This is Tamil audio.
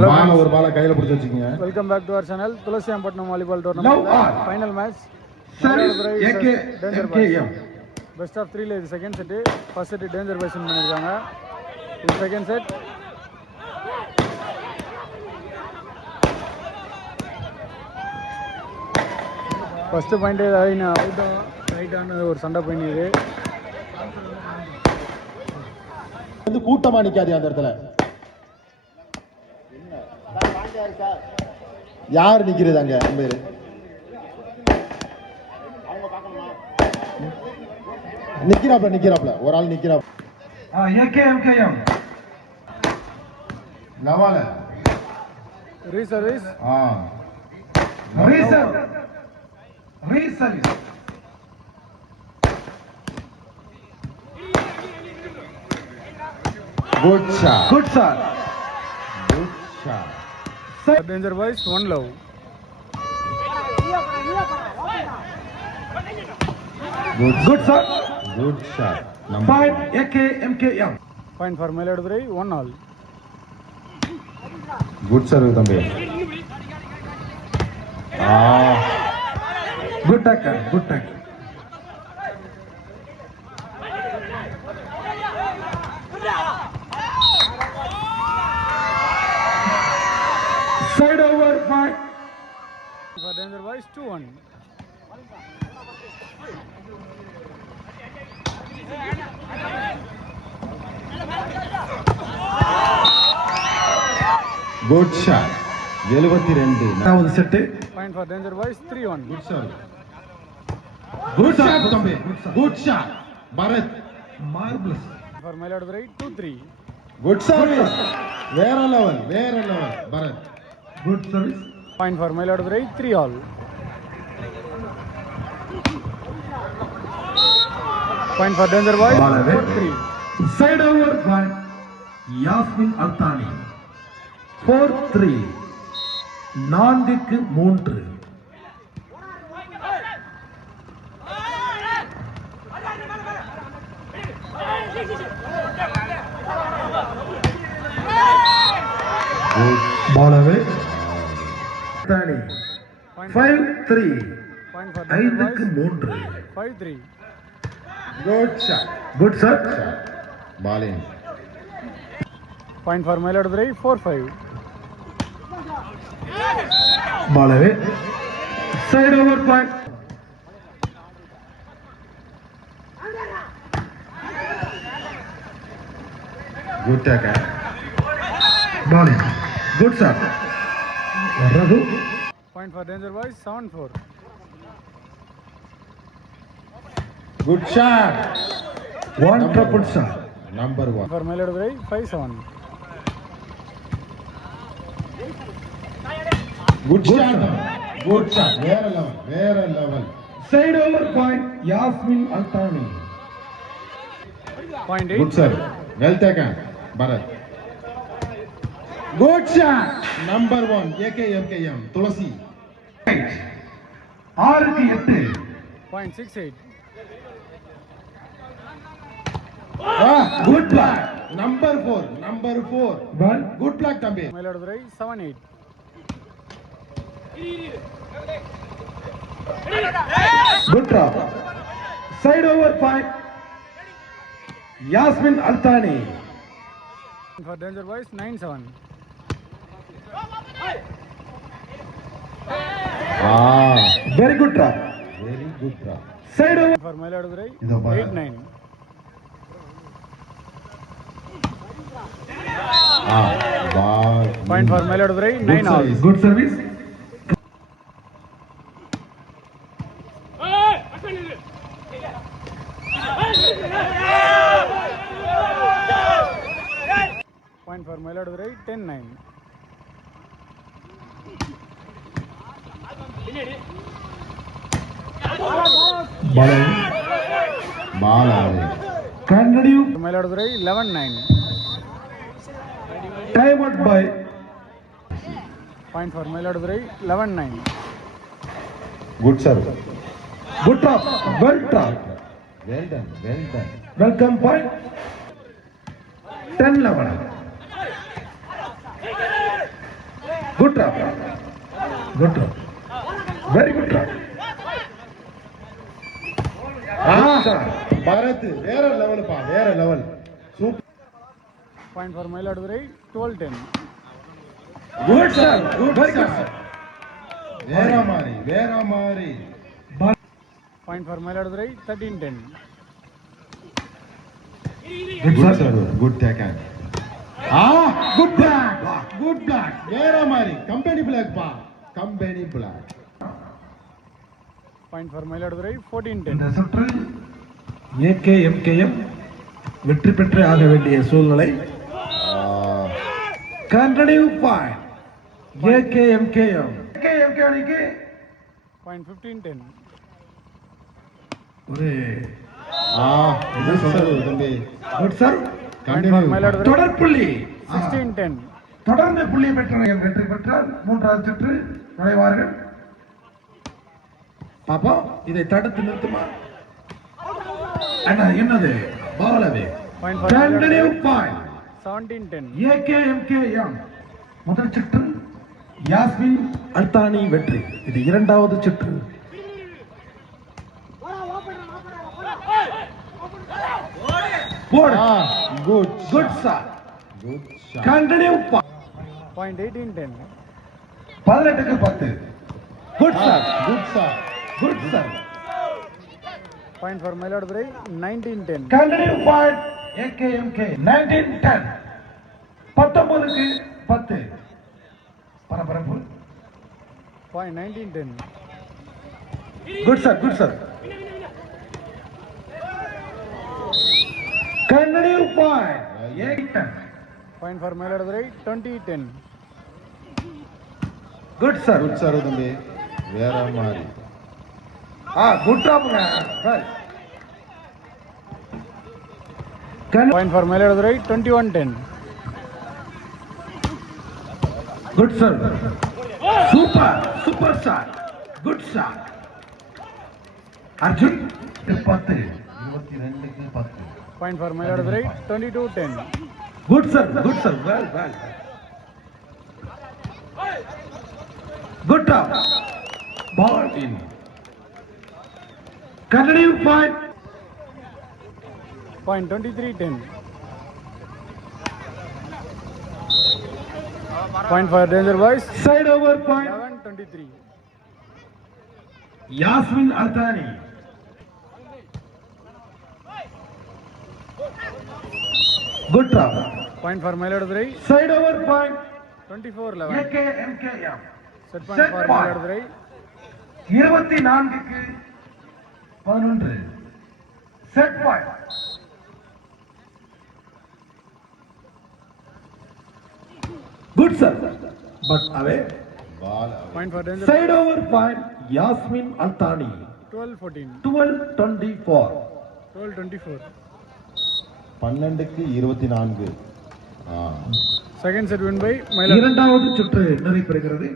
Hello பால் friends. ஒரு பாலை கையில பிடிச்சு வச்சுக்கோங்க. Welcome back to our channel. Thulasiyampattinam volleyball tournament final match. Danger boys. Best of 3ல இது second set. First set danger boys win பண்ணிருக்காங்க. இது second set. First point out ரைட்டான ஒரு சண்டை பண்ணிது. வந்து கூட்டமா நிக்காதே அந்த இடத்துல. யார் நிக்கிறது அங்க அம்பேர்? நிக்கிறாப்ல ஒரு ஆள் நிக்கிறாப்ல. ஏகேஎம்கேஎம் நவால ரீசர்வீஸ் ரீசர்வீஸ் Good shot. Danger boys, one love. Good shot. Point AKMKM. Point for Mayiladuthurai, 1-all. Good serve, Thambi. Good tackle. Side over point. For Danger boys, 2-1. Good shot. 72. Now set. Point for Danger boys, 3-1. Good serve. Good shot, Thambi. Good shot. Bharat. Marvelous. For Mayiladuthurai, 2-3. Good service. Vera level. Bharat. Good service. Point for Mayiladuthurai, 3-all. Point for Danger boys, 4-3. Side over point. Yasmin Altani. 4-3. 4-3. Ball away. 5-3. Point for Danger boys, 3. 5-3. Good shot. Ball in. Point for Mayiladuthurai, 4-5. Ball away. Side over point. Good tackle. Ball in. Good shot. Raghu. Point for Danger boys, 7-4. Good shot. One triple shot. Number 1. For Mayiladuthurai, 5-7. Good shot. Vera level. Side over point. Yasmin Altani. Point 8. Good sir. Well taken. Bharat. Good shot. Number 1. AKMKM. Tulasi. 6-8. Point 6-8. Good block. Number 4. Ball. Good block, Thambi. Mayiladuthurai, 7-8. Good drop. Side over point. Yasmin Altani. For Danger boys, 9-7. Very good drop. Side over. For Mayiladuthurai, Ido ball. 8-9. Ball. Point for Mayiladuthurai, 9-all. Good service. Point for Mayiladuthurai, 10-9. Ball away. Continue. For Mayiladuthurai, 11-9. Time out by. Point for Mayiladuthurai, 11-9. Good serve. Good drop. Well drop. Well done. Welcome point. 10-11. Good job. Good job. Very good job. Bharat வேற லெவல்ப்பா, வேற level. Super. Point for Mayiladuthurai 12-10. Good sir. Good, very good sir. வேற மாதிரி, வேற மாதிரி. Point for Mayiladuthurai 13-10. Good sir. Good taken. Good black. Good black. வேற மாதிரி. கம்பெனி பிளாக் பா. Company block. Point for Mayiladuthurai 14-10. இந்த சுற்று AKMKM வெற்றி பெற்று ஆக வேண்டிய சூழ்நிலை. கண்டினியூ பாயிண்ட் AKMKM அணிக்கு பாயிண்ட் 15-10. ஒரு இது சொல்றது தம்பி. Good sir. Point for Mayiladuthurai தொடர் புள்ளி 16-10. தொடர்ந்து புள்ளி பெற்றவர்கள் வெற்றி பெற்றால் மூன்றாவது சுற்று நுழைவார்கள். பாப்போம் இதை தடுத்து நிறுத்துமா அண்ணா என்னது பாலவே. Point for continue Mayiladuthurai point 17-10. AKMKM முதல் சுற்று யாஸ்மின் அல்தானி வெற்றி. இது இரண்டாவது சுற்று. Good good sir. Good shot. Continue point 18-10. 18க்கு 10. Good sir. Good shot. Good sir. Point for Mayiladuthurai 19-10. Continue point AKMK 19-10. 19க்கு 10. பரபரப்பு. Point 19-10. Good sir. Good sir. Continue point 8-10. Point for Mayiladuthurai 20-10. Good sir. Good sir தம்பி. வேற மாதிரி. குட் டாப்ங்க. Point for Mayiladuthurai 21-10. Good sir. Super super shot. Good shot. Arjun 10. 22க்கு 10. Point for Mayiladuthurai 22-10. Good sir. Good sir. Well well. Good top. Ball in. Continue point. Point 23-10. Point for danger boys side over point 11-23. Yasmin Althani. Good top. Point for Mayiladuthurai side over point 24-11. AKMKM. Set point for Mayiladuthurai 24க்கு 11. Set point. Good sir. Put away. Ball point for danger side over point Yasmin Althani 12-14. 12-24. 12-24. 12க்கு 24. Second set win by Mayiladuthurai. இரண்டாவது சுற்று நிறைவு பெறுகிறது.